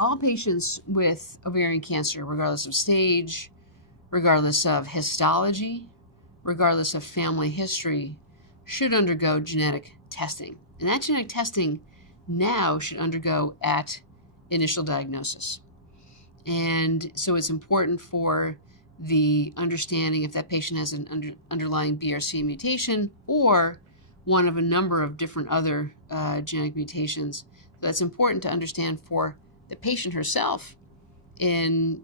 all patients with ovarian cancer, regardless of stage, regardless of histology, regardless of family history, should undergo genetic testing. And that genetic testing now should undergo at initial diagnosis. And so it's important for the understanding if that patient has an underlying BRCA mutation or one of a number of different other genetic mutations. So that's important to understand for the patient herself in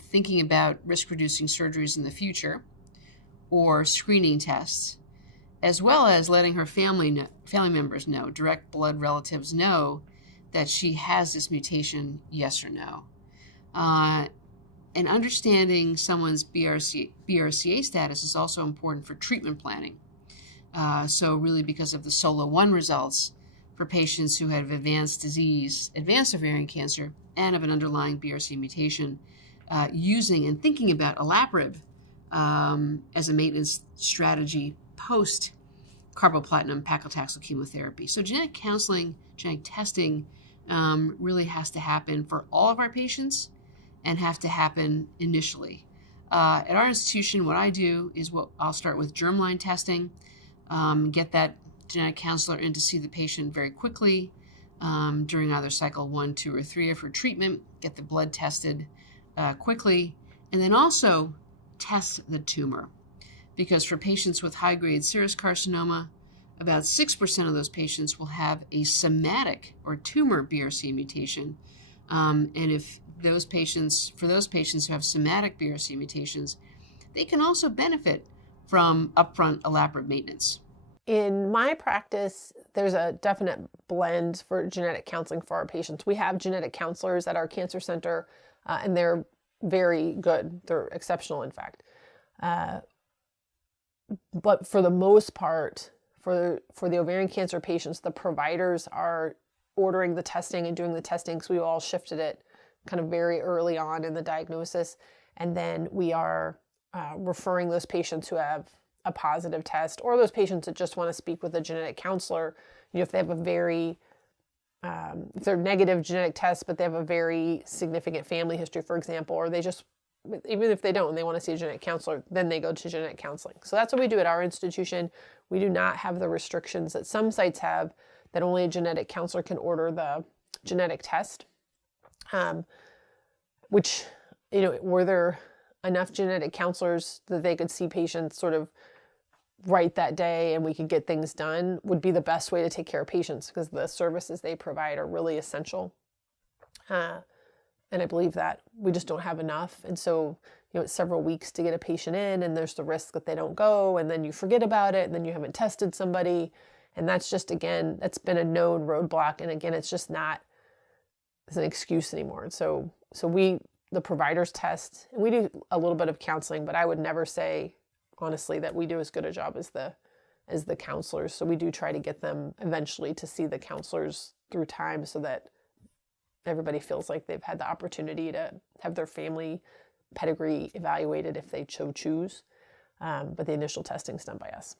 thinking about risk-reducing surgeries in the future or screening tests, as well as letting her family members know, direct blood relatives know that she has this mutation, yes or no. And understanding someone's BRCA status is also important for treatment planning. So really because of the SOLO-1 results for patients who have advanced disease, advanced ovarian cancer, and have an underlying BRCA mutation, using and thinking about olaparib as a maintenance strategy post carboplatin paclitaxel chemotherapy. So genetic counseling, genetic testing really has to happen for all of our patients and have to happen initially. At our institution, what I do is I'll start with germline testing, get that genetic counselor in to see the patient very quickly during either cycle 1, 2, or 3 of her treatment, get the blood tested quickly, and then also test the tumor. Because for patients with high-grade serous carcinoma, about 6% of those patients will have a somatic or tumor BRCA mutation. And if for those patients who have somatic BRCA mutations, they can also benefit from upfront olaparib maintenance. In my practice, there's a definite blend for genetic counseling for our patients. We have genetic counselors at our cancer center, and they're very good. They're exceptional, in fact. But for the most part, for the ovarian cancer patients, the providers are ordering the testing and doing the testing, because we all shifted it kind of very early on in the diagnosis. And then we are referring those patients who have a positive test, or those patients that just want to speak with a genetic counselor. You know, if they have a very, if they're negative genetic tests, but they have a very significant family history, for example, or they just, even if they don't and they want to see a genetic counselor, then they go to genetic counseling. So that's what we do at our institution. We do not have the restrictions that some sites have, that only a genetic counselor can order the genetic test, which, you know, were there enough genetic counselors that they could see patients sort of right that day and we could get things done, would be the best way to take care of patients, because the services they provide are really essential. And I believe that we just don't have enough. And so, you know, it's several weeks to get a patient in, and there's the risk that they don't go, and then you forget about it, and then you haven't tested somebody. And that's just, again, that's been a known roadblock. And again, it's just not, it's an excuse anymore. So the providers test, and we do a little bit of counseling, but I would never say, honestly, that we do as good a job as the counselors. So we do try to get them eventually to see the counselors through time, so that everybody feels like they've had the opportunity to have their family pedigree evaluated if they choose. But the initial testing is done by us.